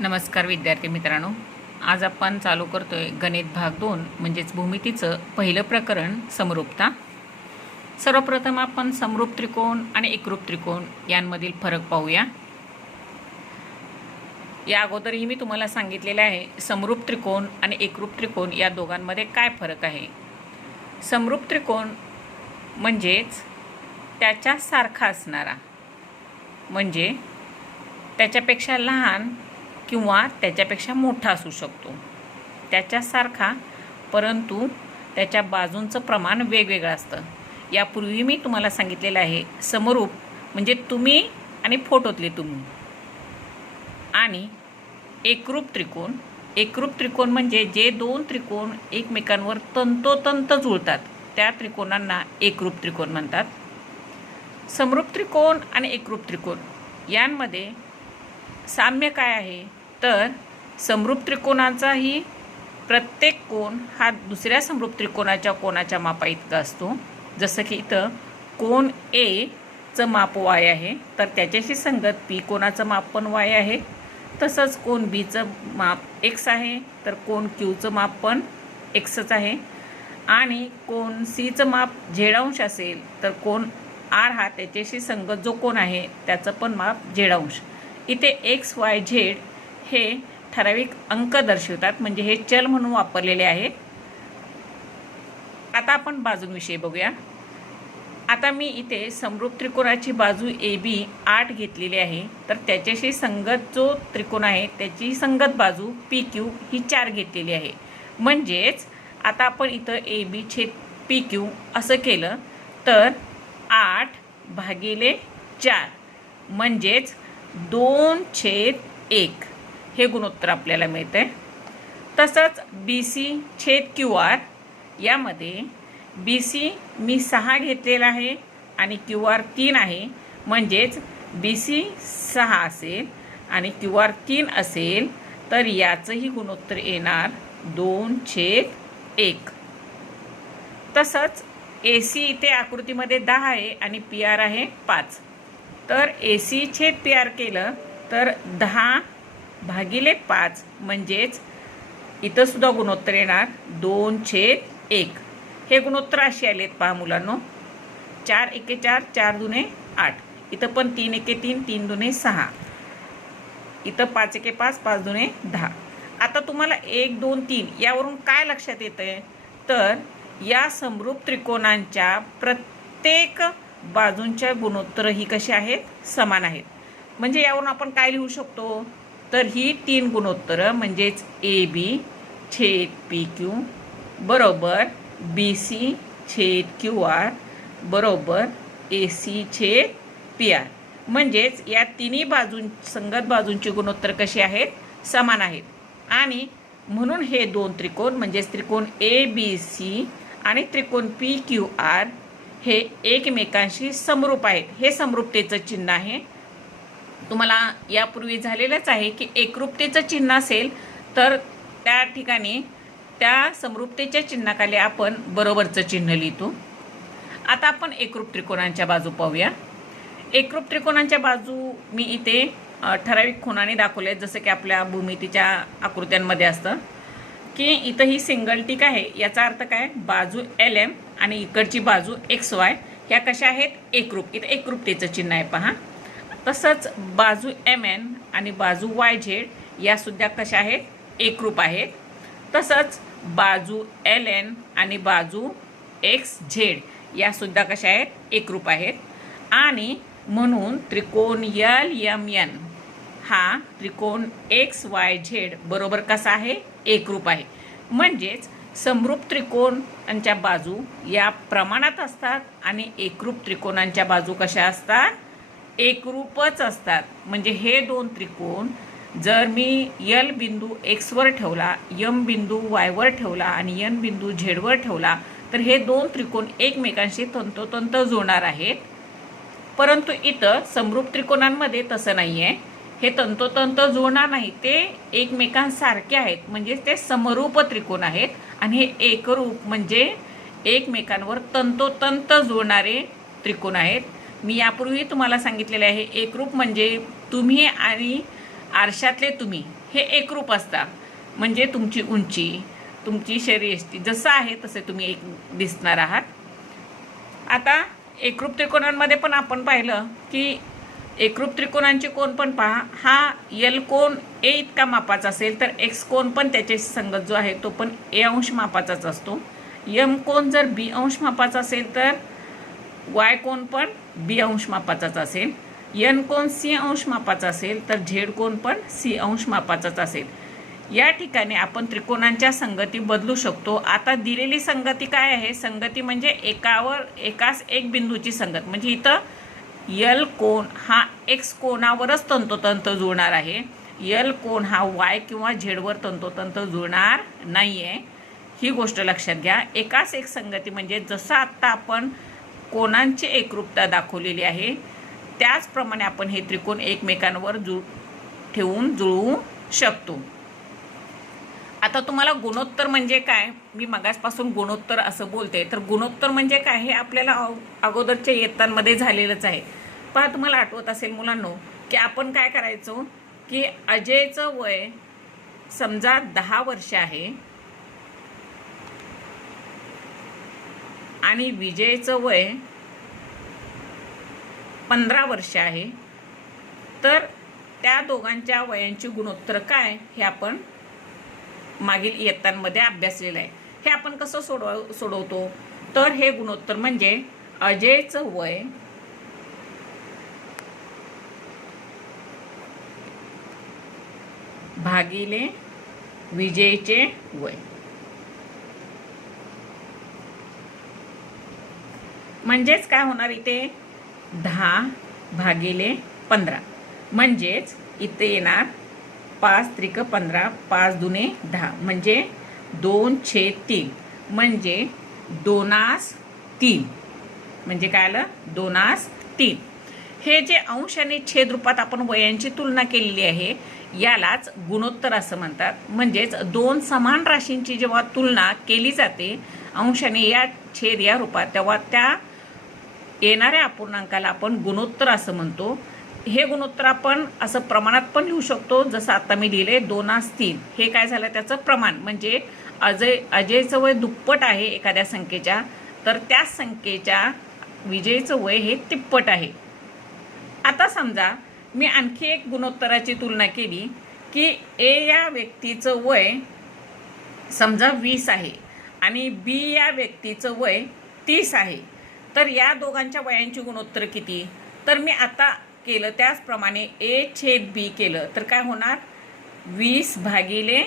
नमस्कार विद्यार्थी मित्रांनो, आज आपण चालू करतोय गणित भाग 2 म्हणजेच भूमितीचं पहिलं प्रकरण समरूपता। सर्वप्रथम आपण समरूप त्रिकोण आणि एकरूप त्रिकोण यांमधील फरक पाहूया। या अगोदरही मी तुम्हाला सांगितलेले आहे समरूप त्रिकोण आणि एकरूप त्रिकोण या दोघांमध्ये काय फरक आहे। समरूप त्रिकोण म्हणजेच त्याच्यासारखा असणारा, म्हणजे त्याच्यापेक्षा लहान किंवा त्याच्यापेक्षा मोठा असू शकतो, त्याच्यासारखा परंतु त्याच्या बाजूंचं प्रमाण वेगवेगळं असतं। यापूर्वी मी तुम्हाला सांगितलेलं आहे समरूप म्हणजे तुम्ही आणि फोटोतले तुम्ही, आणि एकरूप त्रिकोण म्हणजे जे दोन त्रिकोण एकमेकांवर तंतोतंत जुळतात त्या त्रिकोणांना एकरूप त्रिकोण म्हणतात। समरूप त्रिकोण आणि एकरूप त्रिकोण यांमध्ये साम्य काय आहे तर समरूप त्रिकोणाचाही प्रत्येक कोन हा दुसऱ्या समरूप त्रिकोणाच्या कोनाच्या मापाइतका असतो। जसं की इथं कोन ए चं माप y आहे तर त्याच्याशी संगत पी कोनाचं माप पण y आहे। तसंच कोन बी चं माप x आहे तर कोन क्यू चं माप पण xच आहे, आणि कोन सी चं माप z अंश असेल तर कोन r हा त्याच्याशी संगत जो कोन आहे त्याचं पण माप z अंश। इथे x y z हे ठराविक अंक दर्शवतात, म्हणजे हे चल म्हणून वापरलेले आहे। आता आपण बाजूंविषयी बघूया। आता मी इथे समरूप त्रिकोणाची बाजू AB 8 घेतलेली आहे, तर त्याच्याशी संगत जो त्रिकोण आहे त्याची संगत बाजू PQ ही 4 घेतलेली आहे। म्हणजेच आता आपण इथं AB छेद PQ असं केलं तर 8/4 म्हणजेच 2/1 हे गुणोत्तर आपल्याला मिळते। तसंच BC छेद QR यामध्ये BC मी 6 घेतलेला आहे आणि QR 3 आहे, म्हणजेच BC 6 असेल आणि QR 3 असेल तर याचंही गुणोत्तर येणार 2/1। तसंच AC इथे आकृतीमध्ये 10 आहे आणि PR आहे 5, तर AC छेद PR केलं तर 10/5 म्हणजेच इथं सुद्धा गुणोत्तर येणार 2/1। हे गुणोत्तर असे आलेत पहा मुलांनो, 4 एके 4, 4 दुने 8, इथं पण 3 एके 3, 3 दुने 6, इथं 5 एके 5, 5 दुने 10। आता तुम्हाला 1 2 3 यावरून काय लक्षात येतंय तर या समरूप त्रिकोणांच्या प्रत्येक बाजूंच्या गुणोत्तर ही कशी आहेत, समान आहेत। म्हणजे यावरून आपण काय लिहू शकतो तर ही 3 गुणोत्तर म्हणजेच AB छेद PQ बरोबर BC छेद QR बरोबर AC छेद PR, म्हणजेच या तिन्ही संगत बाजूंची गुणोत्तर कशी आहेत, समान आहेत। आणि म्हणून हे दोन त्रिकोण म्हणजेच त्रिकोण ABC आणि त्रिकोण PQR हे एकमेकांशी समरूप आहेत। हे समरूपतेचं चिन्ह आहे। तुम्हाला यापूर्वी झालेलंच आहे की एकरूपतेचं चिन्ह असेल तर त्या ठिकाणी त्या समरूपतेच्या चिन्हाखाली आपण बरोबरचं चिन्ह लिहितो। आता आपण एकरूप त्रिकोणांच्या बाजू पाहूया। एकरूप त्रिकोणांच्या बाजू मी इथे ठराविक खुणाने दाखवले, जसं की आपल्या भूमितीच्या आकृत्यांमध्ये असतं की इथं ही सिंगल टिक आहे। याचा अर्थ काय, बाजू LM आणि इकडची बाजू XY ह्या कशा आहेत, एकरूप। इथं एकरूपतेचं चिन्ह आहे पहा। तसंच बाजू MN आणि बाजू YZ या सुद्धा कशा आहेत, एकरूप आहेत। तसंच बाजू LN आणि बाजू XZ या सुद्धा कशा आहेत, एकरूप आहेत। आणि म्हणून त्रिकोण LMN हा त्रिकोण XYZ बरोबर कसा आहे, एकरूप आहे। म्हणजेच समरूप त्रिकोणांच्या बाजू या प्रमाणात असतात आणि एकरूप त्रिकोणांच्या बाजू कशा असतात, एकरूपच असतात। म्हणजे हे दोन त्रिकोण जर मी L बिंदू X वर ठेवला, M बिंदू Y वर ठेवला आणि N बिंदू Z वर ठेवला तर हे दोन त्रिकोण एकमेकांशी तंतोतंत जुळणार आहेत। परंतु इथं समरूप त्रिकोणांमध्ये तसं नाही आहे, हे तंतोतंत जुळणार नाही, ते एकमेकांसारखे आहेत, म्हणजे ते समरूप त्रिकोण आहेत। आणि हे एकरूप म्हणजे एकमेकांवर तंतोतंत जुळणारे त्रिकोण आहेत। मी यापूर्वी तुम्हाला सांगितलेले आहे एकरूप म्हणजे तुम्ही आणि आरशातले तुम्ही हे एकरूप असतात. म्हणजे तुमची उंची, तुमची शरीरयष्टी जसं आहे तसे तुम्ही एक दिसणार आहात. आता एकरूप त्रिकोणांमध्ये पण आपण पाहिलं की एकरूप त्रिकोणांचे कोण पण पहा, हा यल कोण ए इतका मापाचा असेल तर एक्स कोण पण त्याचे संगत जो आहे तो पण ए अंश मापाचाच असतो. यम कोण जर बी अंश मापाचा असेल तर वाय कोण पण बी अंश मापाचाच असेल. एन कोण सी अंश मापाचा असेल तर झेड कोण पण सी अंश मापाचाच असेल. या ठिकाणी आपण त्रिकोणांच्या संगती बदलू शकतो. आता दिलेली संगती काय आहे? संगती म्हणजे एकास एक बिंदूची संगत. म्हणजे इथं यल कोण हा एक्स कोणावरच तंतोतंत जुळणार आहे. यल कोण हा वाय किंवा झेडवर तंतोतंत जुळणार नाही आहे. ही गोष्ट लक्षात घ्या. एकास एक संगती म्हणजे जसं आत्ता आपण कोणांची एकरूपता दाखवलेली आहे त्याचप्रमाणे आपण हे त्रिकोण एकमेकांवर ठेवून जुळवू शकतो. आता तुम्हाला गुणोत्तर म्हणजे काय, मी मगासपासून गुणोत्तर असं बोलते, तर गुणोत्तर म्हणजे काय हे आपल्याला अगोदरच्या इयत्तांमध्ये झालेलंच आहे. पहा, तुम्हाला आठवत असेल मुलांनो की आपण काय करायचो की अजयचं वय समजा 10 वर्ष आहे आणि विजयचं वय 15 वर्ष आहे, तर त्या दोघांच्या वयांची गुणोत्तर काय हे आपण मागील इयत्तांमध्ये अभ्यासलेलं आहे. हे आपण कसं सोडवतो, तर हे गुणोत्तर म्हणजे अजयचं वय भागिले विजयचे वय. म्हणजेच काय होणार इथे 10 भागिले 15 म्हणजेच इथे येणार 5 त्रिक 15, 5 दुने 10 म्हणजे 2/3 म्हणजे 2/3 म्हणजे काय आलं 2/3. हे जे अंश आणि छेद रूपात आपण वयांची तुलना केलेली आहे यालाच गुणोत्तर असं म्हणतात. म्हणजेच दोन समान राशींची जेव्हा तुलना केली जाते अंश आणि या छेद या रूपात, तेव्हा त्या येणाऱ्या अपूर्णांकाला आपण गुणोत्तर असं म्हणतो. हे गुणोत्तर आपण असं प्रमाणात पण लिहू शकतो, जसं आता मी लिहिले 2/3. हे काय झालं त्याचं प्रमाण, म्हणजे अजयचं वय दुप्पट आहे एखाद्या संख्येच्या, तर त्याच संख्येच्या विजयचं वय हे तिप्पट आहे. आता समजा मी आणखी एक गुणोत्तराची तुलना केली की ए या व्यक्तीचं वय समजा 20 आहे आणि बी या व्यक्तीचं वय 30 आहे, तर या दोघांच्या वयांची गुणोत्तर किती? तर मी आता केलं त्याचप्रमाणे A/B केलं तर काय होणार 20 भागिले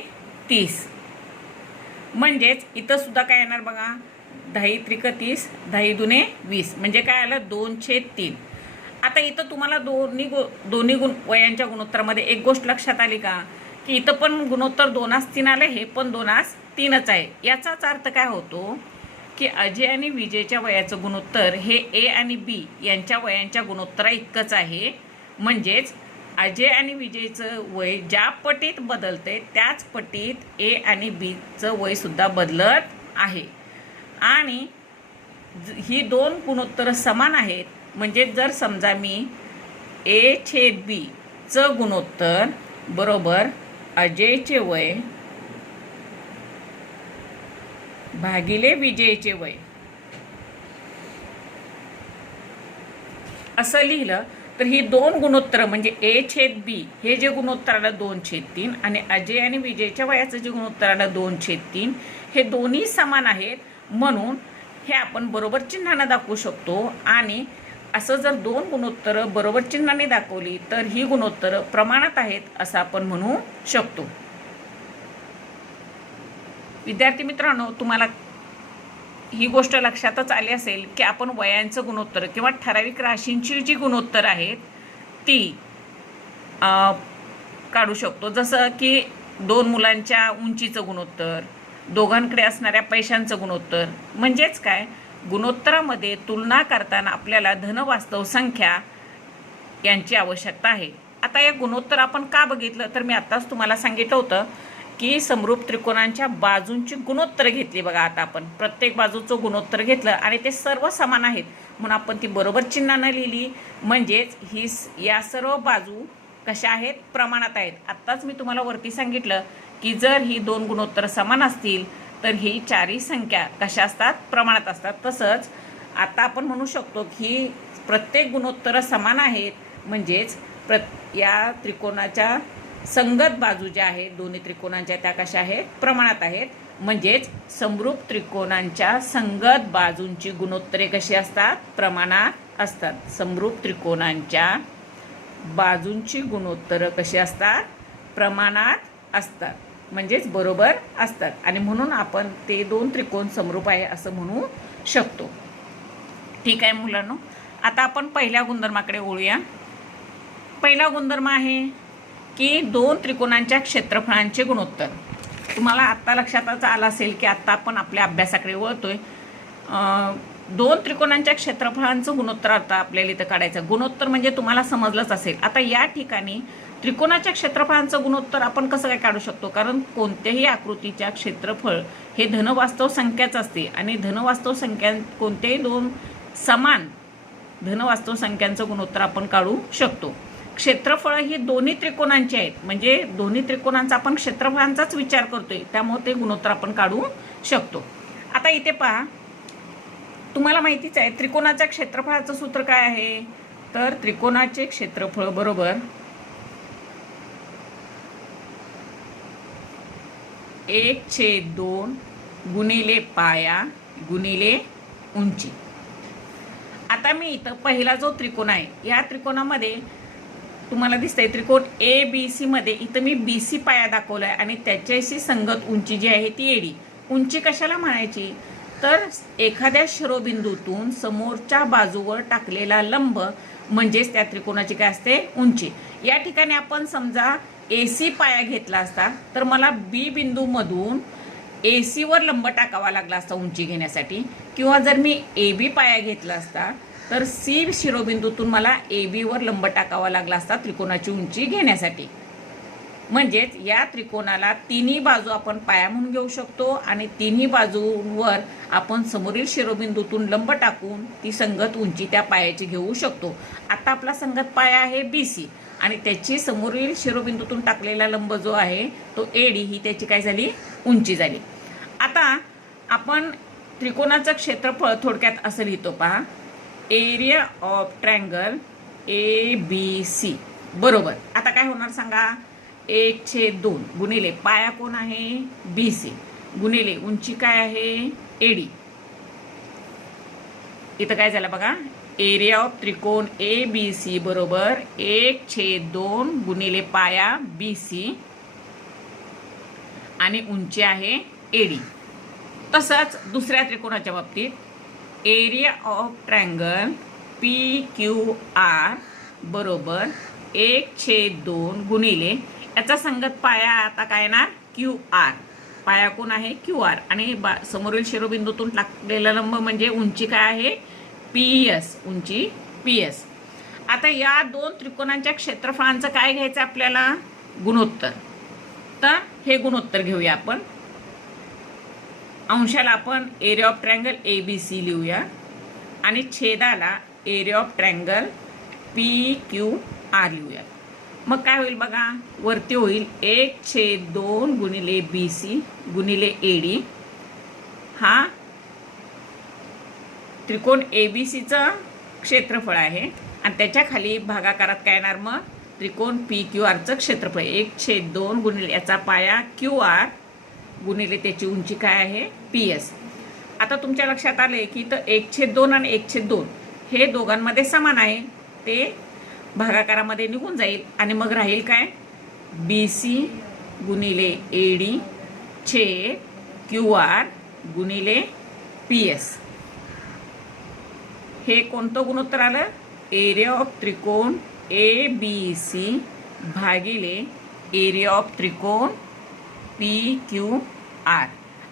30. म्हणजेच इथं सुद्धा काय येणार बघा 10 त्रिक 30, 10 दुने 20 म्हणजे काय आलं 2/3. आता इथं तुम्हाला दोन्ही वयांच्या गुणोत्तरामध्ये एक गोष्ट लक्षात आली का की इथं पण गुणोत्तर 2/3 आले, हे पण 2/3च आहे. याचाच अर्थ काय होतो की अजय आणि विजयच्या वयाचं गुणोत्तर हे ए आणि बी यांच्या वयांच्या गुणोत्तरा इतकंच आहे. म्हणजेच अजय आणि विजयचं वय ज्या पटीत बदलते त्याच पटीत ए आणि बीचं वय सुद्धा बदलत आहे. आणि ही दोन गुणोत्तर समान आहेत. म्हणजे जर समजा मी A/B चं गुणोत्तर बरोबर अजयचे वय भागिले विजयचे वय असं लिहिलं तर ही दोन गुणोत्तर म्हणजे A/B हे जे गुणोत्तर आलं 2/3 आणि अजय आणि विजयच्या वयाचं जे गुणोत्तर आलं 2/3 हे दोन्ही समान आहेत. म्हणून हे आपण बरोबर चिन्हाने दाखवू शकतो. आणि असं जर दोन गुणोत्तर बरोबर चिन्हाने दाखवली तर ही गुणोत्तर प्रमाणात आहेत असं आपण म्हणू शकतो. विद्यार्थी मित्रांनो, तुम्हाला ही गोष्ट लक्षातच आली असेल की आपण वयांचं गुणोत्तर किंवा ठराविक राशींची जी गुणोत्तर आहेत ती काढू शकतो. जसं की दोन मुलांच्या उंचीचं गुणोत्तर, दोघांकडे असणाऱ्या पैशांचं गुणोत्तर. म्हणजेच काय गुणोत्तरामध्ये तुलना करताना आपल्याला धनवास्तव संख्या यांची आवश्यकता आहे. आता या गुणोत्तर आपण का बघितलं तर मी आत्ताच तुम्हाला सांगितलं होतं की समरूप त्रिकोणांच्या बाजूंची गुणोत्तर घेतली. बघा आता आपण प्रत्येक बाजूचं गुणोत्तर घेतलं आणि ते सर्व समान आहेत म्हणून आपण ती बरोबर चिन्हाने लिहिली. म्हणजेच ही या सर्व बाजू कशा आहेत, प्रमाणात आहेत. आत्ताच मी तुम्हाला वरती सांगितलं की जर ही दोन गुणोत्तर समान असतील तर ही चारही संख्या कशा असतात, प्रमाणात असतात. तसंच आता आपण म्हणू शकतो की प्रत्येक गुणोत्तर समान आहेत, म्हणजेच या त्रिकोणाच्या संगत बाजू ज्या आहेत दोन्ही त्रिकोणांच्या त्या कशा आहेत, प्रमाणात आहेत. म्हणजेच समरूप त्रिकोणांच्या संगत बाजूंची गुणोत्तरे कशी असतात, प्रमाणात असतात. समरूप त्रिकोणांच्या बाजूंची गुणोत्तरं कशी असतात, प्रमाणात असतात, म्हणजेच बरोबर असतात. आणि म्हणून आपण ते दोन त्रिकोण समरूप आहे असं म्हणू शकतो. ठीक आहे मुलांनो, आता आपण पहिल्या गुणधर्माकडे वळूया. पहिला गुणधर्म आहे की दोन त्रिकोणांच्या क्षेत्रफळांचे गुणोत्तर. तुम्हाला आत्ता लक्षातच आलं असेल की आत्ता आपण आपल्या अभ्यासाकडे वळतोय. दोन त्रिकोणांच्या क्षेत्रफळांचं गुणोत्तर आता आपल्याला इथं काढायचं. गुणोत्तर म्हणजे तुम्हाला समजलंच असेल. आता या ठिकाणी त्रिकोणाच्या क्षेत्रफळांचं गुणोत्तर आपण कसं काय काढू शकतो, कारण कोणत्याही आकृतीच्या क्षेत्रफळ हे धनवास्तव संख्याच असते आणि धनवास्तव संख्या कोणत्याही दोन समान धनवास्तव संख्यांचं गुणोत्तर आपण काढू शकतो. क्षेत्रफळ ही दोन्ही त्रिकोणांची आहेत, म्हणजे दोन्ही त्रिकोणांचा आपण क्षेत्रफळांचाच विचार करतोय, त्यामुळे ते गुणोत्तर आपण काढू शकतो. आता इथे पहा, तुम्हाला माहितीच आहे त्रिकोणाच्या क्षेत्रफळाचं सूत्र काय आहे, तर त्रिकोणाचे क्षेत्रफळ बरोबर 1/2 गुणिले पाया गुणिले उंची. आता मी इथं पहिला जो त्रिकोण आहे या त्रिकोणामध्ये तुम्हाला दिसतंय त्रिकोण ABC मध्ये इथं मी BC पाया दाखवलाय आणि त्याच्याशी संगत उंची जी आहे ती AD. उंची कशाला म्हणायची, तर एखाद्या शिरोबिंदूतून समोरच्या बाजूवर टाकलेला लंब म्हणजेच त्या त्रिकोणाची काय असते, उंची. या ठिकाणी आपण समजा AC पाया घेतला असता तर मला B बिंदूमधून AC वर लंब टाकावा लागला असता उंची घेण्यासाठी, किंवा जर मी AB पाया घेतला असता तर C शिरोबिंदूतून मला AB वर लंब टाकावा लागला असता त्रिकोणाची उंची घेण्यासाठी. म्हणजेच या त्रिकोणाला तिन्ही बाजू आपण पाया म्हणून घेऊ शकतो आणि तिन्ही बाजूंवर आपण समोरील शिरोबिंदूतून लंब टाकून ती संगत उंची त्या पायाची घेऊ शकतो. आता आपला संगत पाया आहे BC आणि त्याची समोरील शिरोबिंदूतून टाकलेला लंब जो आहे तो AD ही त्याची काय झाली, उंची झाली. आता आपण त्रिकोणाचं क्षेत्रफळ थोडक्यात असं लिहितो पहा, एरिया ऑफ ट्रायंगल ABC बरोबर. आता काय होणार सांगा, 1/2 गुणिले पाया कोण आहे BC गुणिले उंची काय आहे AD. इथं काय झालं बघा, एरिया ऑफ त्रिकोण ABC बरोबर 1/2 गुणिले पाया BC आणि उंची आहे AD. तसंच दुसऱ्या त्रिकोणाच्या बाबतीत एरिया ऑफ ट्रायंगल PQR बरोबर 1/2 गुणिले याचा संगत पाया आता काय ना QR. पाया कोण आहे QR आणि समोरील शिरोबिंदूतून टाकलेला लंब म्हणजे उंची काय आहे PS, उंची PS. आता या दोन त्रिकोणांच्या क्षेत्रफळांचं काय घ्यायचं आपल्याला, गुणोत्तर. तर हे गुणोत्तर घेऊया आपण. अंशाला आपण एरिया ऑफ ट्रायंगल ABC लिहूया आणि छेदाला एरिया ऑफ ट्रायंगल PQR लिहूया. मग काय होईल बघा, वरती होईल 1/2 गुणिले BC गुणिले AD. हा त्रिकोण ABCचं क्षेत्रफळ आहे आणि त्याच्या खाली भागाकारात काय येणार मग, त्रिकोण PQRचं क्षेत्रफळ 1/2 गुणिले याचा पाया QR गुणिले त्याची उंची काय आहे PS. आता तुमच्या लक्षात आले की तर 1/2 आणि 1/2 हे दोघांमध्ये समान आहे, ते भागाकारामध्ये निघून जाईल आणि मग राहील काय BC गुणिले AD छेद QR गुणिले PS. हे कोणतं गुणोत्तर आलं, एरिया ऑफ त्रिकोण ABC भागिले एरिया ऑफ त्रिकोण PQR.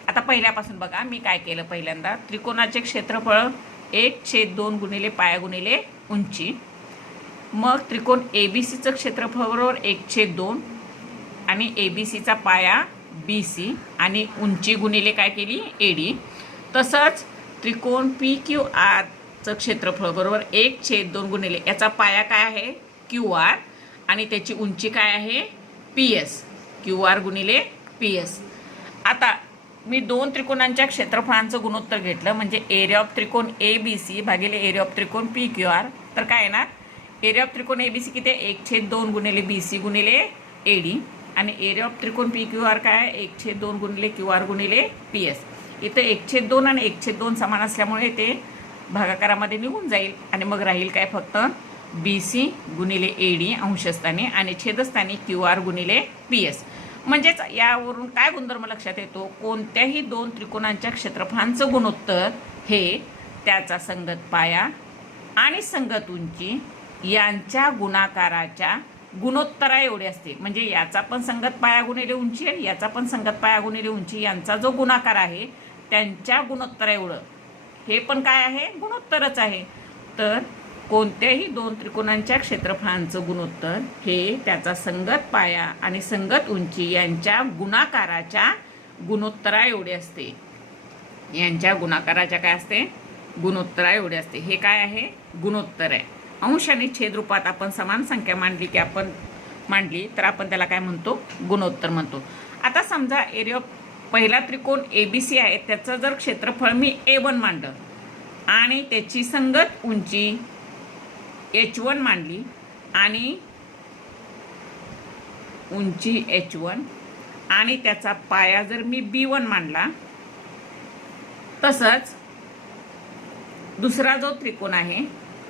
आता पहिल्यापासून बघा मी काय केलं, पहिल्यांदा त्रिकोणाचे क्षेत्रफळ 1/2 गुणिले पाया गुणिले उंची. मग त्रिकोण ABCचं क्षेत्रफळ बरोबर 1/2 आणि ABCचा पाया BC आणि उंची गुणिले काय केली AD. तसंच त्रिकोण PQRचं क्षेत्रफळ बरोबर 1/2 गुणिले याचा पाया काय आहे QR आणि त्याची उंची काय आहे PS, QR गुणिले PS. आता मी दोन त्रिकोणांच्या क्षेत्रफळांचं गुणोत्तर घेतलं म्हणजे एरिया ऑफ त्रिकोण ABC भागिले एरिया ऑफ त्रिकोण PQR. तर काय येणार, एरिया ऑफ त्रिकोण ABC किती आहे 1/2 गुणिले BC गुणिले AD आणि एरिया ऑफ त्रिकोण PQR काय 1/2 गुणिले QR गुणिले PS. इथं 1/2 आणि 1/2 समान असल्यामुळे ते भागाकारामध्ये निघून जाईल आणि मग राहील काय फक्त BC गुणिले AD अंशस्थानी आणि छेदस्थानी QR गुणिले PS. म्हणजेच यावरून काय गुणधर्म लक्षात येतो, कोणत्याही दोन त्रिकोणांच्या क्षेत्रफळांचं गुणोत्तर हे त्याचा संगत पाया आणि संगत उंची यांच्या गुणाकाराच्या गुणोत्तरा एवढे असते. म्हणजे याचा पण संगत पाया गुणिले उंची आणि याचा पण संगत पाया गुणिले उंची यांचा जो गुणाकार आहे त्यांच्या गुणोत्तरा एवढं हे पण काय आहे गुणोत्तरच आहे. तर कोणत्याही दोन त्रिकोणांच्या क्षेत्रफळांचं गुणोत्तर हे त्याचा संगत पाया आणि संगत उंची यांच्या गुणाकाराच्या गुणोत्तरा एवढे असते. यांच्या गुणाकाराच्या काय असते गुणोत्तरा एवढे असते. हे काय आहे गुणोत्तर आहे. अंश आणि छेद रूपात आपण समान संख्या मांडली तर आपण त्याला काय म्हणतो गुणोत्तर म्हणतो. आता समजा एरिया पहिला त्रिकोण ABC आहे त्याचं जर क्षेत्रफळ मी A1 मांडलं आणि त्याची संगत उंची H1 मांडली आणि उंची H1 आणि त्याचा पाया जर मी B1 मांडला, तसंच दुसरा जो त्रिकोण आहे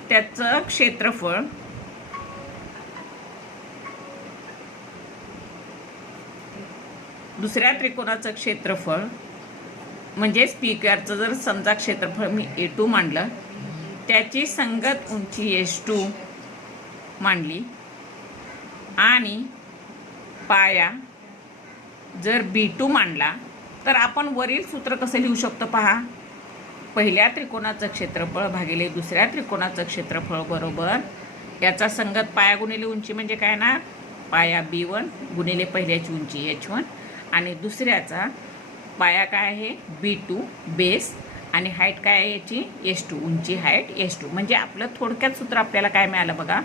त्याचं क्षेत्रफळ दुसऱ्या त्रिकोणाचं क्षेत्रफळ म्हणजेच PQRचं जर समजा क्षेत्रफळ मी A2 मांडलं, त्याची संगत उंची H2 मांडली आणि पाया जर B2 मांडला, तर आपण वरील सूत्र कसं लिहू शकतो पहा. पहिल्या त्रिकोणाचं क्षेत्रफळ भागिले दुसऱ्या त्रिकोणाचं क्षेत्रफळ बरोबर याचा संगत पाया गुणिले उंची म्हणजे काय ना पाया B1 गुणिले पहिल्याची उंची H1 आणि दुसऱ्याचा पाया काय आहे B2 बेस आणि हाईट काय आहे याची H2 उंची हाईट H2. म्हणजे आपलं थोडक्यात सूत्र आपल्याला काय मिळालं बघा,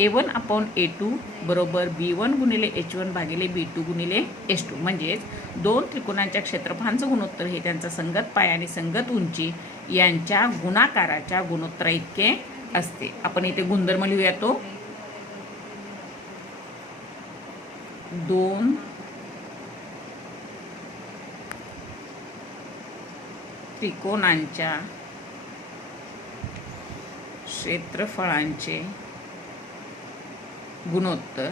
A1/A2 बरोबर B1 गुणिले H1 भागिले B2 गुणिले H2. म्हणजेच दोन त्रिकोणांच्या क्षेत्रफळांचं गुणोत्तर हे त्यांचा संगत पाया आणि संगत उंची यांच्या गुणाकाराच्या गुणोत्तरा इतके असते. आपण इथे गुणधर्म लिहूया तो दोन त्रिकोणांच्या क्षेत्रफळांचे गुणोत्तर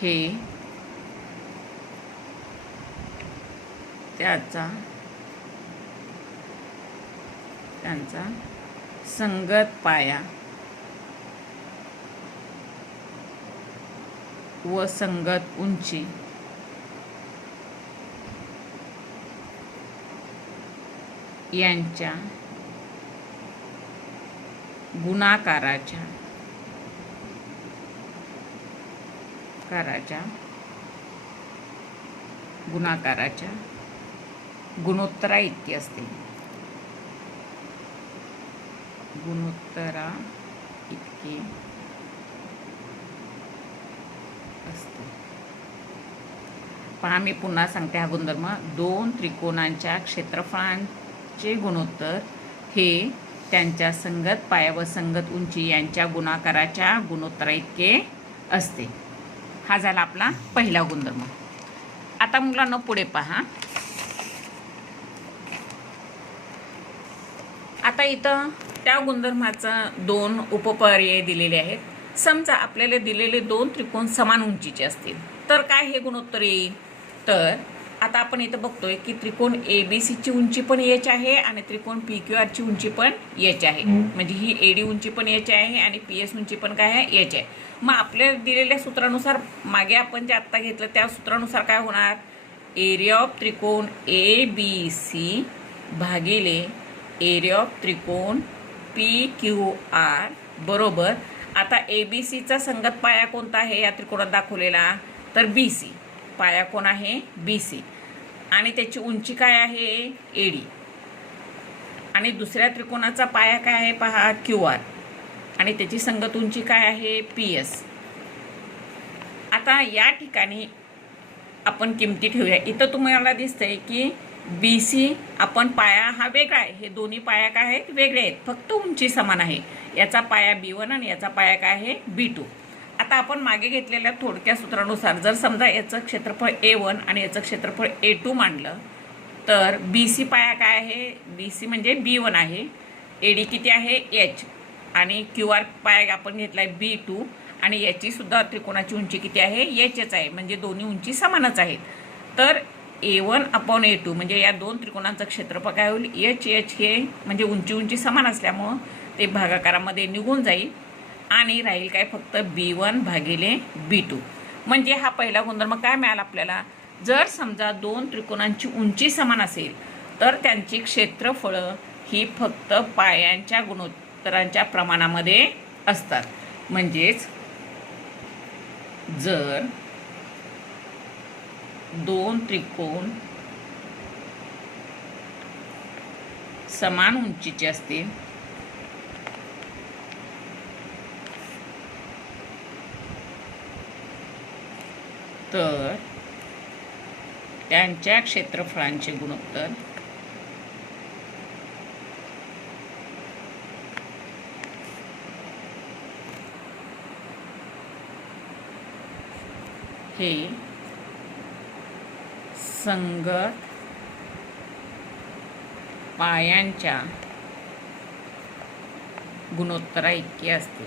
हे त्यांचा संगत पाया व संगत उंची यांच्या गुणाकाराच्या गुणोत्तरा इतकी असते. गुणोत्तरा इतकी असते. पहा मी पुन्हा सांगते हा गुणधर्म. दोन त्रिकोणांच्या क्षेत्रफळांचे गुणोत्तर हे त्यांच्या संगत पाया व संगत उंची यांच्या गुणाकाराच्या गुणोत्तरा इतके असते. हा झाला आपला पहिला गुणधर्म. आता मुलांना पुढे पहा. आता इथं त्या गुणधर्माचा दोन उपपर्याय दिलेले आहेत. समजा आपल्याला दिलेले दोन त्रिकोण समान उंचीचे असतील तर काय हे गुणोत्तर येईल. तर आता आपण इथं बघतोय की त्रिकोण ABC ची उंची पण H आहे आणि त्रिकोण PQR ची उंची पण H आहे. म्हणजे ही AD उंची पण H आहे आणि PS उंची पण काय आहे H आहे. मग आपल्याला दिलेल्या सूत्रानुसार मागे आपण जे आत्ता घेतलं त्या सूत्रानुसार काय होणार, एरिया ऑफ त्रिकोण ABC भागिले एरिया ऑफ त्रिकोण PQR बरोबर. आता ABCचा संगत पाया कोणता आहे या त्रिकोणात दाखवलेला, तर BC. पाया कोण आहे BC आणि त्याची उंची काय आहे AD आणि दुसऱ्या त्रिकोणाचा पाया काय आहे पहा QR आणि त्याची संगत उंची काय आहे PS. आता या ठिकाणी आपण किमती ठेवूया. इथं तुम्हाला दिसतंय की BC आपण पाया हा वेगळा आहे, हे दोन्ही पाया काय आहेत वेगळे आहेत, फक्त उंची समान आहे. याचा पाया B1 आणि याचा पाया काय आहे B2. आता आपण मागे घेतलेल्या थोडक्या सूत्रानुसार जर समजा याचं क्षेत्रफळ A1 आणि याचं क्षेत्रफळ A2 मांडलं तर BC पाया काय आहे, BC म्हणजे B1 आहे, AD किती आहे H आणि QR पाया आपण घेतलाय B2 आणि याची सुद्धा त्रिकोणाची उंची किती आहे Hच आहे, म्हणजे दोन्ही उंची समानच आहेत. तर A1 अपॉन A2 म्हणजे या दोन त्रिकोणांचं क्षेत्रफळ काय होईल H हे म्हणजे उंची समान असल्यामुळं ते भागाकारामध्ये निघून जाईल आणि राहील काय फक्त B1 भागिले B2. म्हणजे हा पहिला गुणधर्म काय मिळाला आपल्याला, जर समजा दोन त्रिकोणांची उंची समान असेल तर त्यांची क्षेत्रफळं ही फक्त पायांच्या गुणोत्तरांच्या प्रमाणामध्ये असतात. म्हणजेच जर दोन त्रिकोण समान उंचीचे असतील तर त्यांच्या क्षेत्रफळांचे गुणोत्तर हे संगत पायांच्या गुणोत्तरा इतके असते.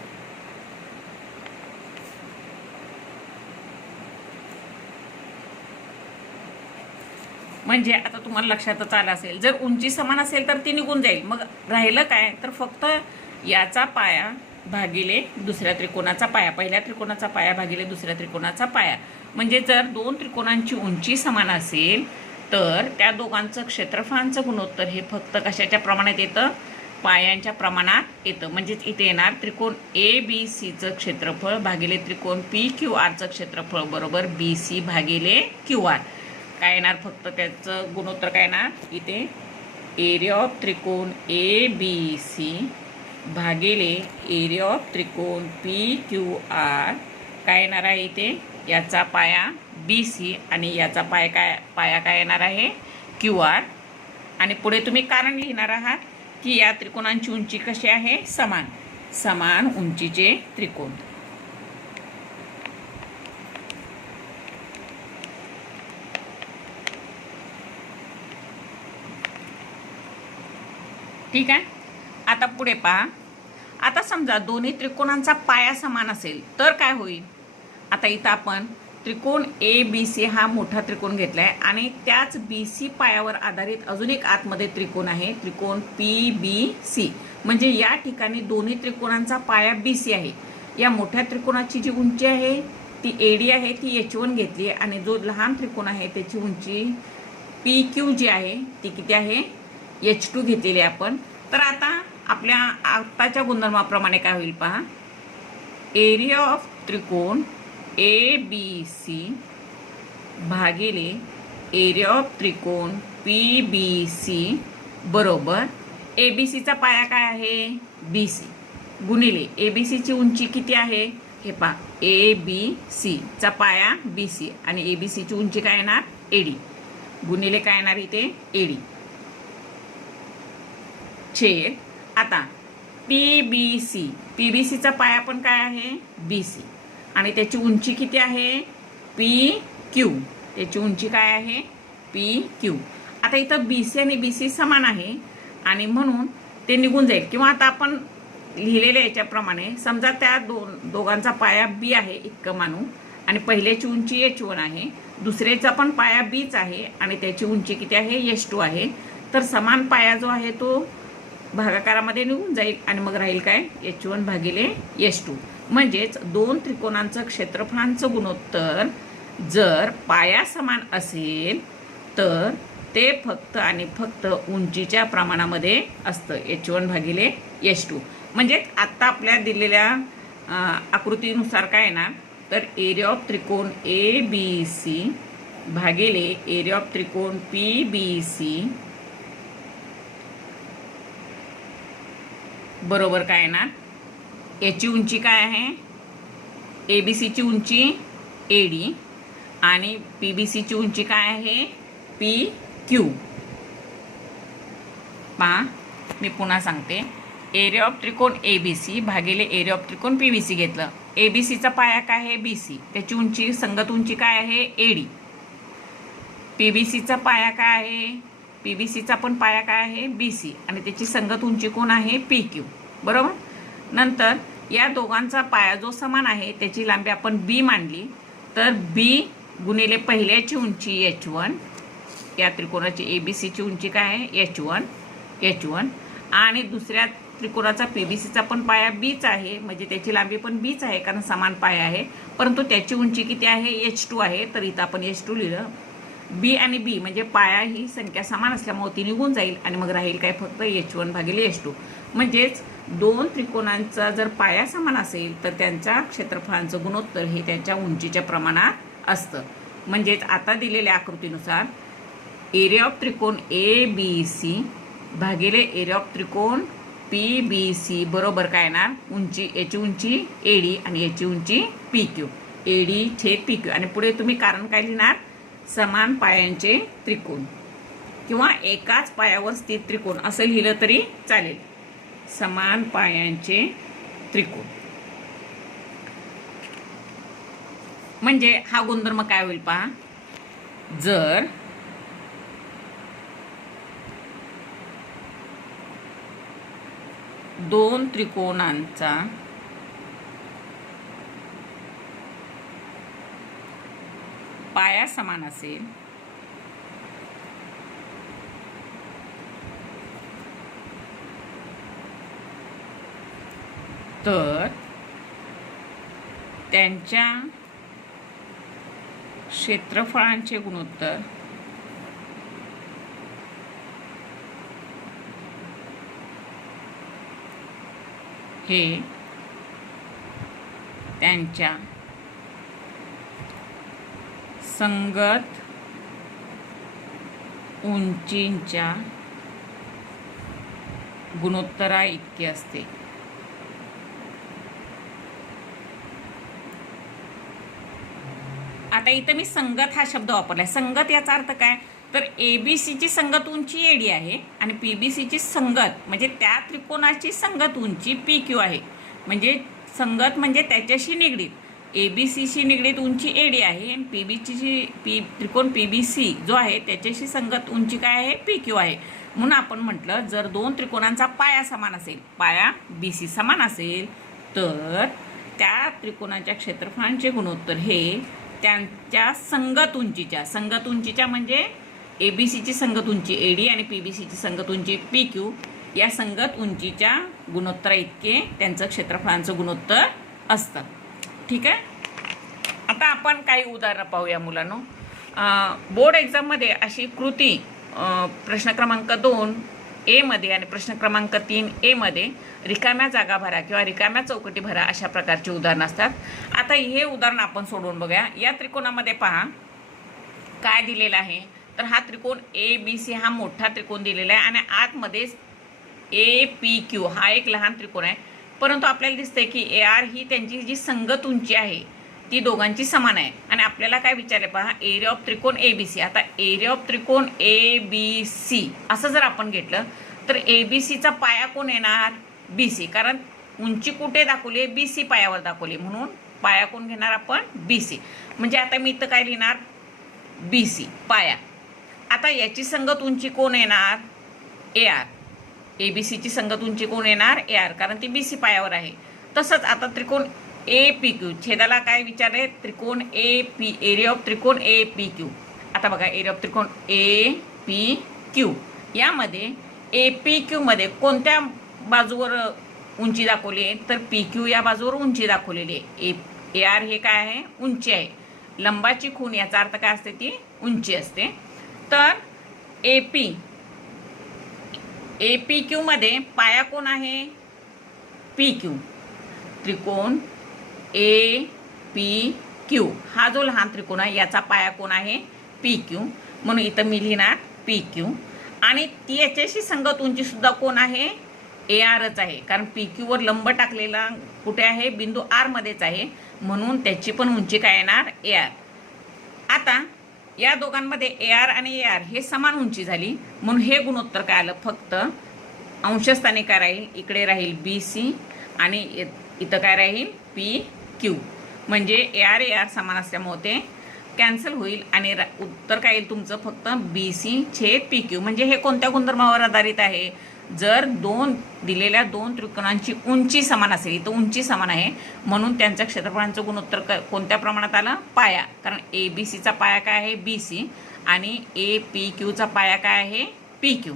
म्हणजे आता तुम्हाला लक्षातच आलं असेल, जर उंची समान असेल तर ती निघून जाईल. मग राहिलं काय तर फक्त याचा पाया भागिले दुसऱ्या त्रिकोणाचा पाया, पहिल्या त्रिकोणाचा पाया भागिले दुसऱ्या त्रिकोणाचा पाया. म्हणजे जर दोन त्रिकोणांची उंची समान असेल तर त्या दोघांचं क्षेत्रफळांचं गुणोत्तर हे फक्त कशाच्या प्रमाणात येतं, पायांच्या प्रमाणात येतं. म्हणजेच इथे येणार त्रिकोण ABCचं क्षेत्रफळ भागिले त्रिकोण PQRचं क्षेत्रफळ बरोबर BC भागिले QR. काय येणार फक्त त्याचं गुणोत्तर काय येणार इथे एरिया ऑफ त्रिकोण ABC भागिले एरिया ऑफ त्रिकोण PQR. काय येणार आहे इथे याचा पाया BC आणि याचा पाया काय येणार आहे QR. आणि पुढे तुम्ही कारण लिहिणार आहात की या त्रिकोणांची उंची कशी आहे समान उंचीचे त्रिकोण. ठीक आहे. आता पुढे पहा. आता समजा दोन्ही त्रिकोणांचा पाया समान असेल तर काय होईल. आता इथं आपण त्रिकोण ABC हा मोठा त्रिकोण घेतलाय आणि त्याच BC पायावर आधारित अजून एक आतमध्ये त्रिकोण आहे त्रिकोण PBC. म्हणजे या ठिकाणी दोन्ही त्रिकोणांचा पाया BC आहे. या मोठ्या त्रिकोणाची जी उंची आहे ती AD आहे, ती H1 घेतली आहे आणि जो लहान त्रिकोण आहे त्याची उंची PQ जी आहे ती किती आहे H2 घेतलेली आहे आपण. तर आता आपल्या आताच्या गुणधर्माप्रमाणे काय होईल पहा. एरिया ऑफ त्रिकोण ABC भागिले एरिया ऑफ त्रिकोण PBC बरोबर ABCचा पाया काय आहे BC गुणिले ABCची उंची किती आहे हे पहा ABCचा पाया BC आणि ABCची उंची काय येणार AD गुणिले काय येणार इथे AD छेद. आता PBCचा पाया पण काय आहे BC आणि त्याची उंची किती आहे PQ. त्याची उंची काय आहे PQ. आता इथं BC आणि BC समान आहे आणि म्हणून ते निघून जाईल. किंवा आता आपण लिहिलेल्या याच्याप्रमाणे समजा त्या दोघांचा पाया B आहे इतकं मानू आणि पहिल्याची उंची H1 आहे, दुसऱ्याचा पण पाया Bच आहे आणि त्याची उंची किती आहे H2 आहे. तर समान पाया जो आहे तो भागाकारामध्ये निघून जाईल आणि मग राहील काय H1 भागिले H2. म्हणजेच दोन त्रिकोणांचं क्षेत्रफळांचं गुणोत्तर जर पाया समान असेल तर ते फक्त आणि फक्त उंचीच्या प्रमाणामध्ये असतं H1 भागिले H2. म्हणजेच आत्ता आपल्या दिलेल्या आकृतीनुसार काय येणार तर एरिया ऑफ त्रिकोण ABC भागिले एरिया ऑफ त्रिकोण PBC बरोबर काय येणार याची उंची काय आहे, ABCची उंची AD आणि PBCची उंची काय आहे, PQ. पहा मी पुन्हा सांगते, एरिया ऑफ त्रिकोण ABC भागिले एरिया ऑफ त्रिकोण PBC घेतलं. ABCचा पाया काय आहे, BC, त्याची उंची संगत उंची काय आहे, AD. PBCचा पाया काय आहे, PBCचा पण पाया काय आहे, BC आणि त्याची संगत उंची कोण आहे, PQ. बरोबर. नंतर या दोघांचा पाया जो समान आहे त्याची लांबी आपण B मांडली, तर B गुणिले पहिल्याची उंची H1, या त्रिकोणाची ABCची उंची काय आहे, H1 आणि दुसऱ्या त्रिकोणाचा PBCचा पण पाया Bच आहे, म्हणजे त्याची लांबी पण Bच आहे कारण समान पाया आहे, परंतु त्याची उंची किती आहे, H2 आहे. तर इथं आपण H2 लिहिलं. B आणि B म्हणजे पाया ही संख्या समान असल्यामुळे ती निघून जाईल आणि मग राहील काय, फक्त H1 भागिले H2. म्हणजेच दोन त्रिकोणांचा जर पाया समान असेल तर त्यांच्या क्षेत्रफळांचं गुणोत्तर हे त्यांच्या उंचीच्या प्रमाणात असतं. म्हणजेच आता दिलेल्या आकृतीनुसार एरिया ऑफ त्रिकोण ABC भागिले एरिया ऑफ त्रिकोण PBC बरोबर काय येणार, उंची, याची उंची AD आणि याची उंची PQ. AD छेद PQ आणि पुढे तुम्ही कारण काय लिहिणार, समान पायांचे त्रिकोण किंवा एकाच पायावर स्थित त्रिकोण असं लिहिलं तरी चालेल. समान पायांचे त्रिकोण म्हणजे हा गुणधर्म काय होईल पहा, जर दोन त्रिकोणांचा पाया समान असेल तर त्यांच्या क्षेत्रफळांचे गुणोत्तर हे त्यांच्या संगत उंचींच्या गुणोत्तरा इतके असते. आता इथं मी संगत हा शब्द वापरलाय. संगत याचा अर्थ काय, तर ABCची संगत उंची AD आहे आणि PBCची संगत म्हणजे त्या त्रिकोणाची संगत उंची PQ आहे. म्हणजे संगत म्हणजे त्याच्याशी निगडीत, ABCशी निगडीत उंची AD आहे आणि त्रिकोण PBC जो आहे त्याच्याशी संगत उंची काय आहे, PQ आहे. म्हणून आपण म्हटलं जर दोन त्रिकोणांचा पाया समान असेल, पाया BC समान असेल तर त्या त्रिकोणाच्या क्षेत्रफळांचे गुणोत्तर हे त्यांच्या संगत उंचीच्या म्हणजे ABCची संगत उंची AD आणि PBCची संगत उंची PQ या संगत उंचीच्या गुणोत्तरा इतके त्यांचं क्षेत्रफळांचं गुणोत्तर असतं. ठीक आहे. आता आपण काही उदाहरणं पाहूया मुलांनो. बोर्ड एक्झाममध्ये अशी कृती प्रश्न क्रमांक 2A मध्ये आणि प्रश्न क्रमांक 3A मध्ये रिकाम्या जागा भरा किंवा रिकाम्या चौकटी भरा अशा प्रकारची उदाहरणं असतात. आता हे उदाहरण आपण सोडवून बघूया. या त्रिकोणामध्ये पहा काय दिलेलं आहे, तर हा त्रिकोण ABC हा मोठा त्रिकोण दिलेला आहे आणि आतमध्ये APQ हा एक लहान त्रिकोण आहे, परंतु आपल्याला दिसतंय की AR ही त्यांची जी संगत उंची आहे ती दोघांची समान आहे आणि आपल्याला काय विचारले पहा, एरिया ऑफ त्रिकोण ABC. आता एरिया ऑफ त्रिकोण ABC असं जर आपण घेतलं तर ABCचा पाया कोण येणार, BC, कारण उंची कुठे दाखवली, BC पायावर दाखवली, म्हणून पाया कोण घेणार आपण, BC. म्हणजे आता मी इथं काय लिहिणार, BC पाया. आता याची संगत उंची कोण येणार, AR. ABCची संगत उंची कोण येणार, AR, कारण ती BC पायावर आहे. तसंच आता त्रिकोण APQ छेदाला काय विचारले, त्रिकोण एरिया ऑफ त्रिकोण APQ. आता बघा एरिया ऑफ त्रिकोण APQ यामध्ये APQ मध्ये कोणत्या बाजूवर उंची दाखवली आहे, तर PQ या बाजूवर उंची दाखवलेली आहे. AR हे काय आहे, उंची आहे. लंबाची खूण याचा अर्थ काय असते, ती उंची असते. तर APQ मध्ये पाया कोण आहे, PQ. त्रिकोण APQ हा जो लहान त्रिकोण आहे याचा पाया कोण आहे, PQ, म्हणून इथं मी लिहिणार PQ. आणि ती याच्याशी संगत उंची सुद्धा कोण आहे, ARच आहे, कारण PQ वर लंब टाकलेला कुठे आहे, बिंदू R मध्येच आहे, म्हणून त्याची पण उंची काय येणार, AR. आता या दोघांमध्ये AR आणि AR हे समान उंची झाली, म्हणून हे गुणोत्तर काय आलं, फक्त अंशस्थानी काय राहील, इकडे राहील BC आणि इथं काय राहील PQ. म्हणजे AR समान असल्यामुळे ते कॅन्सल होईल आणि उत्तर काय येईल तुमचं, फक्त BC/PQ. म्हणजे हे कोणत्या गुणधर्मावर आधारित आहे, जर दिलेल्या दोन त्रिकोणांची उंची समान असेल, इथं उंची समान आहे म्हणून त्यांच्या क्षेत्रफळांचं गुणोत्तर कोणत्या प्रमाणात आलं, पाया. कारण ABCचा पाया काय आहे, BC आणि APQचा पाया काय आहे, PQ.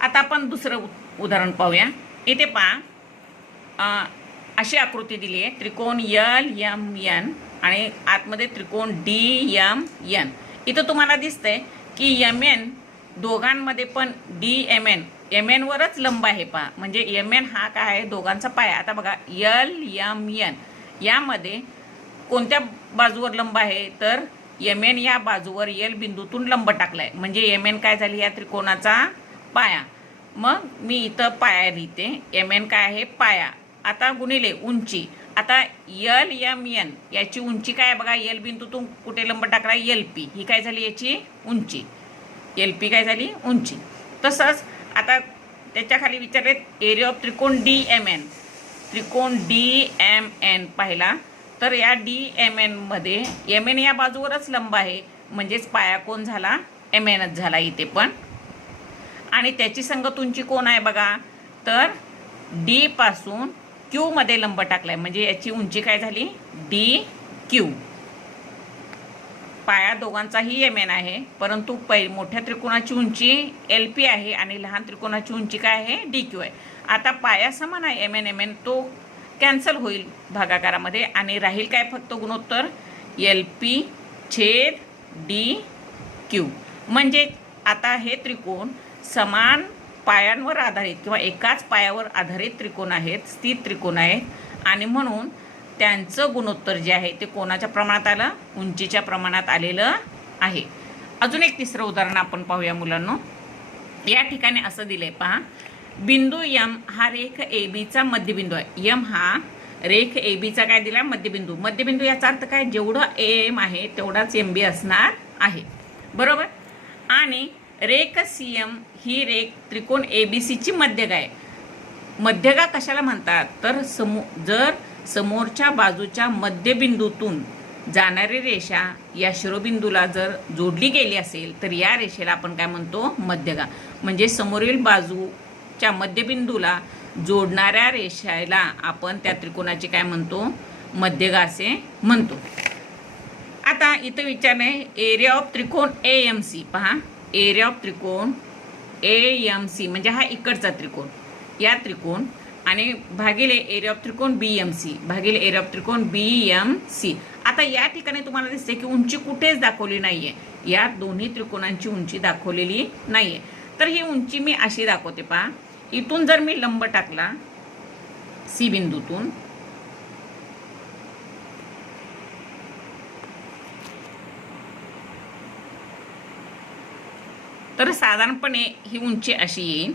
आता आपण दुसरं उदाहरण पाहूया. इथे पहा, अशी आकृती दिली आहे, त्रिकोण LMN आणि आतमध्ये त्रिकोण DMN. इथं तुम्हाला दिसतंय की MN दोघांमध्ये पण DMN MN वरच लंब आहे पहा, म्हणजे MN हा काय आहे, दोघांचा पाया. आता बघा LMN यामध्ये कोणत्या बाजूवर लंब आहे, तर MN या बाजूवर L बिंदूतून लंब टाकलाय, म्हणजे MN काय झाली, या त्रिकोणाचा पाया. मग मी इथं पाया लिहिते, MN काय आहे, पाया. आता गुणिले उंची. आता LMN याची उंची काय बघा, L बिंदूतून कुठे लंब टाकला, LP, ही काय झाली याची उंची, LP काय झाली उंची. तसंच आता त्याच्या खाली विचारलेत एरिया ऑफ त्रिकोण DMN. त्रिकोण DMN पाहिला तर या DMN मध्ये MN या बाजूवरच लंब आहे, म्हणजेच पाया कोण झाला, MNच झाला इथे पण. आणि त्याची संगत उंची कोण आहे बघा, तर D पासून Q मध्ये लंब टाकलाय, म्हणजे याची उंची काय झाली, DQ. पाया दोघांचाही MN आहे, परंतु मोठ्या त्रिकोणाची उंची LP आहे आणि लहान त्रिकोणाची उंची काय आहे, DQ आहे. आता पाया समान आहे MN, तो कॅन्सल होईल भागाकारामध्ये आणि राहील काय, फक्त गुणोत्तर LP/DQ. म्हणजे आता हे त्रिकोण समान पायांवर आधारित किंवा एकाच पायावर आधारित त्रिकोण आहेत, स्थिर त्रिकोण आहेत, आणि म्हणून त्यांचं गुणोत्तर जे आहे ते कोणाच्या प्रमाणात आलं, उंचीच्या प्रमाणात आलेलं आहे. अजून एक तिसरं उदाहरण आपण पाहूया मुलांनो. या ठिकाणी असं दिलंय पहा, बिंदू M हा रेख ABचा मध्यबिंदू आहे. M हा रेख ABचा काय दिला, मध्यबिंदू. मध्यबिंदू याचा अर्थ काय, जेवढं AM आहे तेवढाच MB असणार आहे, बरोबर. आणि रेख CM ही रेख त्रिकोण ABCची मध्यगा आहे. मध्यगा कशाला म्हणतात, तर जर समोरच्या बाजूच्या मध्यबिंदूतून जाणारी रेषा या शिरोबिंदूला जर जोडली गेली असेल तर या रेषेला आपण काय म्हणतो, मध्यगा. म्हणजे समोरील बाजूच्या मध्यबिंदूला जोडणाऱ्या रेषेला आपण त्या त्रिकोणाची काय म्हणतो, मध्यगा असे म्हणतो. आता इथं विचारणे एरिया ऑफ त्रिकोण AMC. पहा, एरिया ऑफ त्रिकोण AMC म्हणजे हा इकडचा त्रिकोण, या त्रिकोण आणि भागिले एरिया ऑफ त्रिकोण BMC भागिले एरिया ऑफ त्रिकोण BMC. आता या ठिकाणी तुम्हाला दिसते की उंची कुठेच दाखवली नाहीये, या दोन्ही त्रिकोणांची उंची दाखवलेली नाहीये. तर ही उंची मी अशी दाखवते पहा, इथून जर मी लंब टाकला C बिंदूतून, तर साधारणपणे ही उंची अशी येईल.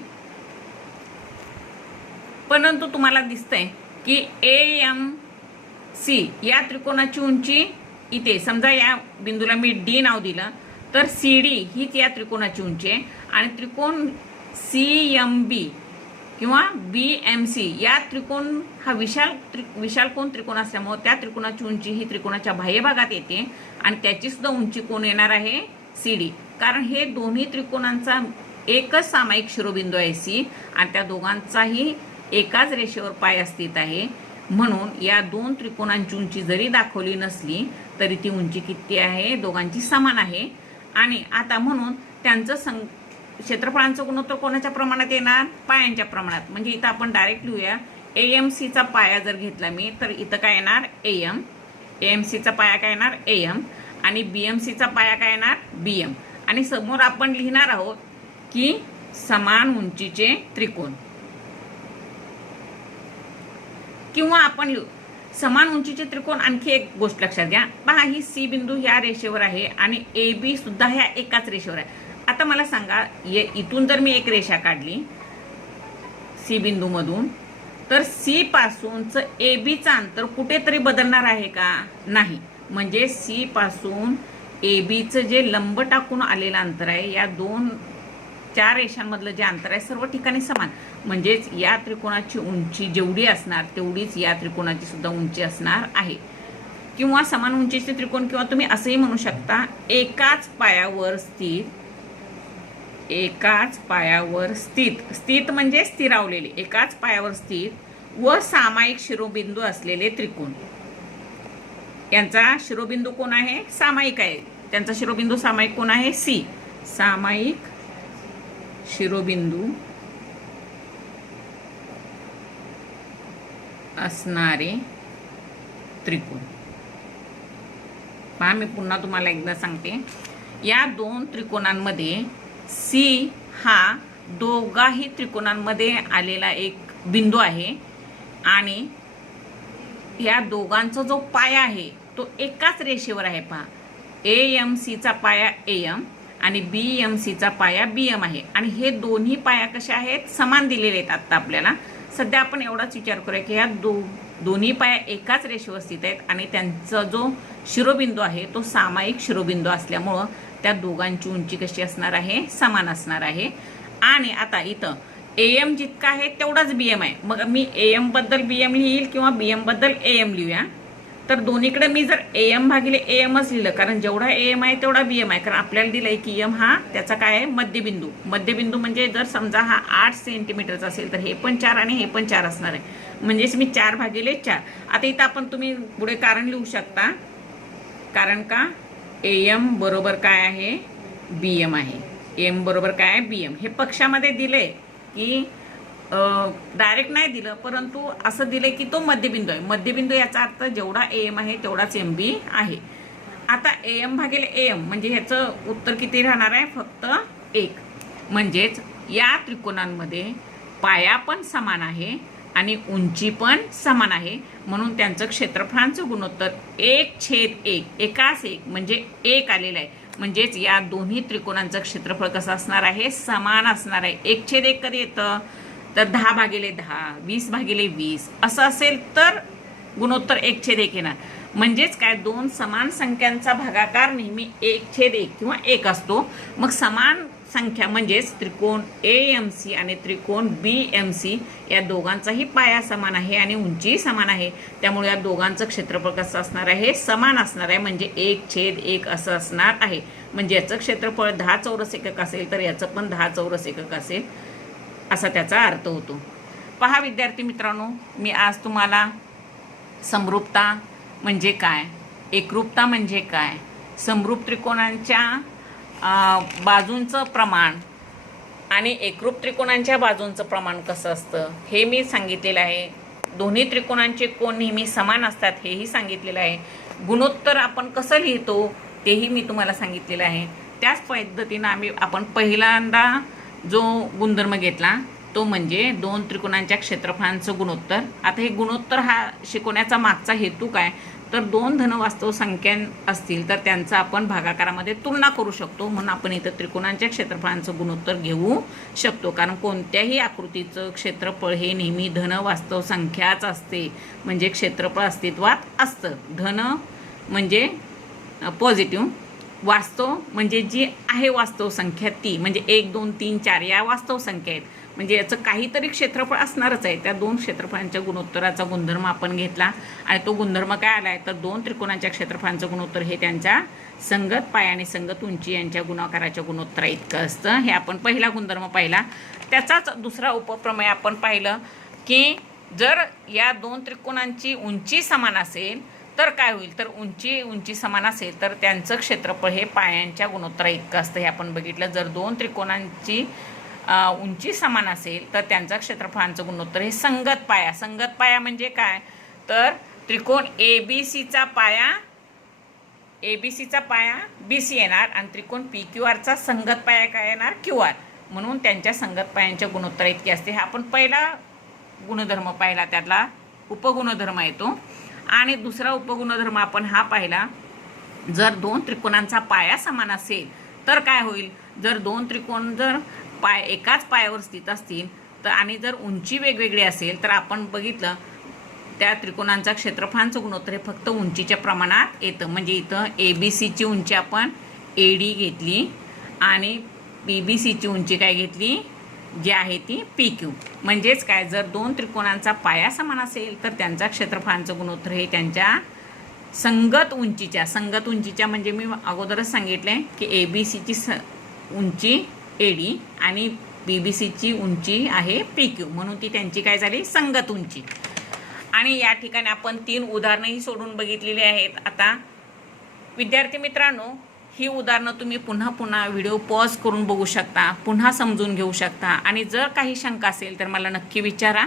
परंतु तुम्हाला दिसतंय की AMC या त्रिकोणाची उंची इथे, समजा या बिंदूला मी D नाव दिलं तर CD हीच या त्रिकोणाची उंची आहे आणि त्रिकोण CMB किंवा BMC या त्रिकोण हा विशाल कोण त्रिकोण असल्यामुळे त्या त्रिकोणाची उंची ही त्रिकोणाच्या बाह्य भागात येते आणि त्याची सुद्धा उंची कोण येणार आहे, CD. कारण हे दोन्ही त्रिकोणांचा एकच सामायिक शिरोबिंदू आहे C आणि त्या दोघांचाही एकाच रेषेवर पाय स्थित आहे, म्हणून या दोन त्रिकोणांची उंची जरी दाखवली नसली तरी ती उंची किती आहे, दोघांची समान आहे. आणि आता म्हणून त्यांचं क्षेत्रफळांचं गुणोत्तर कोणाच्या प्रमाणात येणार, पायांच्या प्रमाणात. म्हणजे इथं आपण डायरेक्ट लिहूया, AMCचा पाया जर घेतला मी तर इथं काय येणार, AM. AMCचा पाया काय येणार, AM आणि BMCचा पाया काय येणार, BM. आणि समोर आपण लिहिणार आहोत की समान उंचीचे त्रिकोण, किंवा आपण समान उंचीचे त्रिकोण. आणखी एक गोष्ट लक्षात घ्या, पहा ही C बिंदू ह्या रेषेवर आहे आणि AB सुद्धा ह्या एकाच रेषेवर आहे. आता मला सांगा, इथून जर मी एक रेषा काढली सी बिंदूमधून, तर सी पासूनचं ए बीचं अंतर कुठेतरी बदलणार आहे का? नाही. म्हणजे सी पासून ए बीचं जे लंब टाकून आलेलं अंतर आहे, या चार रेषांमधलं जे अंतर आहे सर्व ठिकाणी समान. म्हणजेच या त्रिकोणाची उंची जेवढी असणार तेवढीच या त्रिकोणाची सुद्धा उंची असणार आहे. किंवा समान उंचीचे त्रिकोण, किंवा तुम्ही असंही म्हणू शकता एकाच पायावर स्थित म्हणजे स्थिरावलेले, एकाच पायावर स्थित व सामायिक शिरोबिंदू असलेले त्रिकोण. यांचा शिरोबिंदू कोण आहे? सामायिक आहे. त्यांचा शिरोबिंदू सामायिक कोण आहे? सी. सामायिक शिरोबिंदू असणारे त्रिकोण. पहा, मी पुन्हा तुम्हाला एकदा सांगते. या दोन त्रिकोणांमध्ये सी हा दोघाही त्रिकोणांमध्ये आलेला एक बिंदू आहे आणि या दोघांचा जो पाया आहे तो एकाच रेषेवर आहे. पहा, AMCचा पाया AM आणि BMCचा पाया BM आहे आणि हे दोन्ही पाया कसे आहेत? समान दिलेले आहेत. आता आपल्याला सध्या आपण एवढाच विचार करूया की या दोन्ही पाया एकाच रेषेवर स्थित आहेत आणि त्यांचा जो शिरोबिंदू आहे तो सामायिक शिरोबिंदू असल्यामुळं त्या दोघांची उंची कशी असणार आहे? समान असणार आहे. आणि आता इथं AM जितका आहे तेवढाच BM आहे. मग मी AM बद्दल BM लिहील किंवा BM बद्दल AM लिहूया. तर दोन्हीकडे मी जर AM भागिले AMच लिहिलं, कारण जेवढा AM आहे तेवढा BM आहे, कारण आपल्याला दिलंय की M हा त्याचा काय आहे? मध्यबिंदू. मध्यबिंदू म्हणजे जर समजा हा 8 सेंटीमीटरचा असेल तर हे पण 4 आणि हे पण 4 असणार आहे. म्हणजेच मी 4 भागिले 4. आता इथं आपण तुम्ही पुढे कारण लिहू शकता. कारण का? AM बरोबर काय आहे? BM आहे. AM बरोबर काय आहे? BM. हे पक्षामध्ये दिले की डायरेक्ट नाही दिलं, परंतु असं दिलंय की तो मध्यबिंदू आहे. मध्यबिंदू याचा अर्थ जेवढा AM आहे तेवढाच MB आहे. आता AM भागिले AM म्हणजे ह्याचं उत्तर किती राहणार आहे? फक्त 1. म्हणजेच या त्रिकोणांमध्ये पाया पण समान आहे आणि उंची पण समान आहे, म्हणून त्यांचं क्षेत्रफळांचं गुणोत्तर 1/1 एकाच 1 म्हणजे 1 आलेलं आहे. म्हणजेच या दोन्ही त्रिकोणांचं क्षेत्रफळ कसं असणार आहे? समान असणार आहे. 1/1 कधी येतं? तर 10/10, 20/20 असं असेल तर गुणोत्तर 1/1 येणार. म्हणजेच काय? दोन समान संख्यांचा भागाकार नेहमी 1/1 किंवा 1 असतो. मग समान संख्या म्हणजेच त्रिकोण AMC आणि त्रिकोण BMC या दोघांचाही पाया समान आहे आणि उंची समान आहे. त्यामुळे या दोघांचं क्षेत्रफळ कसं असणार आहे? समान असणार आहे. म्हणजे 1/1 असं असणार आहे. म्हणजे याचं क्षेत्रफळ 10 चौरस एकक असेल तर याचं पण 10 चौरस एकक असेल, असा त्याचा अर्थ होतो. पहा विद्यार्थी मित्रांनो, मी आज तुम्हाला समरूपता म्हणजे काय, एकरूपता म्हणजे काय, समरूप त्रिकोणांच्या बाजूंचं प्रमाण आणि एकरूप त्रिकोणांच्या बाजूंचं प्रमाण कसं असतं हे मी सांगितलेलं आहे. दोन्ही त्रिकोणांचे कोन नेहमी समान असतात हेही सांगितलेलं आहे. गुणोत्तर आपण कसं लिहितो तेही मी तुम्हाला सांगितलेलं आहे. त्याच पद्धतीनं आपण पहिल्यांदा जो गुणधर्म घेतला तो म्हणजे दोन त्रिकोणांच्या क्षेत्रफळांचं गुणोत्तर. आता हे गुणोत्तर हा शिकवण्याचा मागचा हेतू काय, तर दोन धनवास्तव संख्या असतील तर त्यांचा आपण भागाकारामध्ये तुलना करू शकतो, म्हणून आपण इथं त्रिकोणांच्या क्षेत्रफळांचं गुणोत्तर घेऊ शकतो. कारण कोणत्याही आकृतीचं क्षेत्रफळ हे नेहमी धनवास्तव संख्याच असते, म्हणजे क्षेत्रफळ अस्तित्वात असतं. धन म्हणजे पॉझिटिव्ह, वास्तव म्हणजे जी आहे वास्तव संख्या ती, म्हणजे 1 2 3 4 या वास्तव संख्या आहेत, म्हणजे याचं काहीतरी क्षेत्रफळ असणारच आहे. त्या दोन क्षेत्रफळांच्या गुणोत्तराचा गुणधर्म आपण घेतला आणि तो गुणधर्म काय आलाय, तर दोन त्रिकोणांच्या क्षेत्रफळांचं गुणोत्तर हे त्यांच्या संगत पाय आणि संगत उंची यांच्या गुणाकाराच्या गुणोत्तरा इतकं असतं. हे आपण पहिला गुणधर्म पाहिला. त्याचाच दुसरा उपप्रमेय आपण पाहिलं की जर या दोन त्रिकोणांची उंची समान असेल तर काय होईल, तर उंची समान असेल तर त्यांचं क्षेत्रफळ हे पायांच्या गुणोत्तरा इतकं असतं. हे आपण बघितलं. जर दोन त्रिकोणांची उंची समान असेल तर त्यांचं क्षेत्रफळांचं गुणोत्तर हे संगत पाया म्हणजे काय, तर त्रिकोण ABCचा पाया BC येणार आणि त्रिकोण PQRचा संगत पाया काय येणार, QR. म्हणून त्यांच्या संगत पायांच्या गुणोत्तर इतके असते. हा आपण पहिला गुणधर्म पाहिला, त्यातला उपगुणधर्म येतो. आणि दुसरा उपगुणधर्म आपण हा पाहिला, जर दोन त्रिकोणांचा पाया समान असेल तर काय होईल, जर दोन त्रिकोण जर एकाच पायावर स्थित असतील तर आणि जर उंची वेगवेगळी असेल तर आपण बघितलं त्या त्रिकोणांचा क्षेत्रफळांचं गुणोत्तर हे फक्त उंचीच्या प्रमाणात येतं. म्हणजे इथं ABCची उंची आपण AD घेतली आणि BBCची उंची काय घेतली जी आहे ती PQ. म्हणजेच काय, जर दोन त्रिकोणांचा पाया समान असेल तर त्यांचा क्षेत्रफळांचं गुणोत्तर हे त्यांच्या संगत उंचीच्या म्हणजे मी अगोदरच सांगितले की ABCची उंची AD आणि BBCची उंची आहे PQ, म्हणून ती त्यांची काय झाली संगत उंची. आणि या ठिकाणी आपण 3 उदाहरणंही सोडून बघितलेली आहेत. आता विद्यार्थी मित्रांनो, ही उदाहरणं तुम्ही पुन्हा व्हिडिओ पॉज करून बघू शकता, पुन्हा समजून घेऊ शकता. आणि जर काही शंका असेल तर मला नक्की विचारा.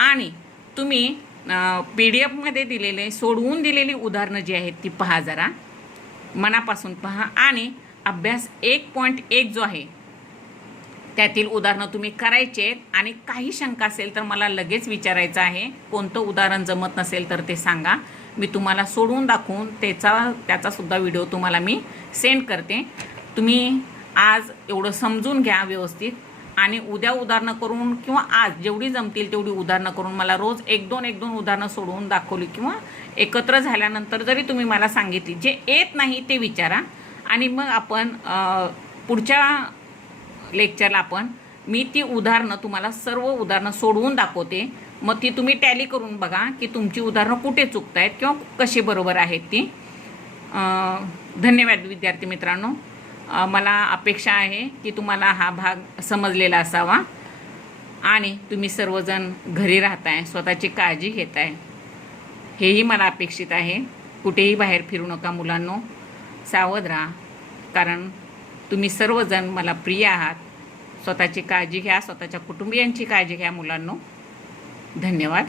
आणि तुम्ही PDF दिलेले सोडवून दिलेली उदाहरणं जी आहेत ती पहा, जरा मनापासून पहा. आणि अभ्यास 1.1 जो आहे त्यातील उदाहरणं तुम्ही करायचे. आणि काही शंका असेल तर मला लगेच विचारायचं आहे. कोणतं उदाहरण जमत नसेल तर ते सांगा, मी तुम्हाला सोडवून दाखवून त्याचा सुद्धा व्हिडिओ तुम्हाला मी सेंड करते. तुम्ही आज एवढं समजून घ्या व्यवस्थित आणि उद्या उदाहरणं करून किंवा आज जेवढी जमतील तेवढी उदाहरणं करून मला रोज 1-2 उदाहरणं सोडवून दाखवली किंवा एकत्र झाल्यानंतर जरी तुम्ही मला सांगितली, जे येत नाही ते विचारा. आणि मग आपण पुढच्या लेक्चरला मी ती उदाहरणं तुम्हाला सर्व उदाहरणं सोडवून दाखवते. मग ती तुम्ही टॅली करून बघा की तुमची उदाहरणं कुठे चुकतायत किंवा कशी बरोबर आहेत ती. धन्यवाद विद्यार्थी मित्रांनो. मला अपेक्षा आहे की तुम्हाला हा भाग समजलेला असावा आणि तुम्ही सर्वजण घरी राहताय, स्वतःची काळजी घेताय, हेही मला अपेक्षित आहे. कुठेही बाहेर फिरू नका मुलांनो, सावध राहा, कारण तुम्ही सर्वजण मला प्रिय आहात. स्वतःची काळजी घ्या, स्वतःच्या कुटुंबियांची काळजी घ्या मुलांनो. धन्यवाद.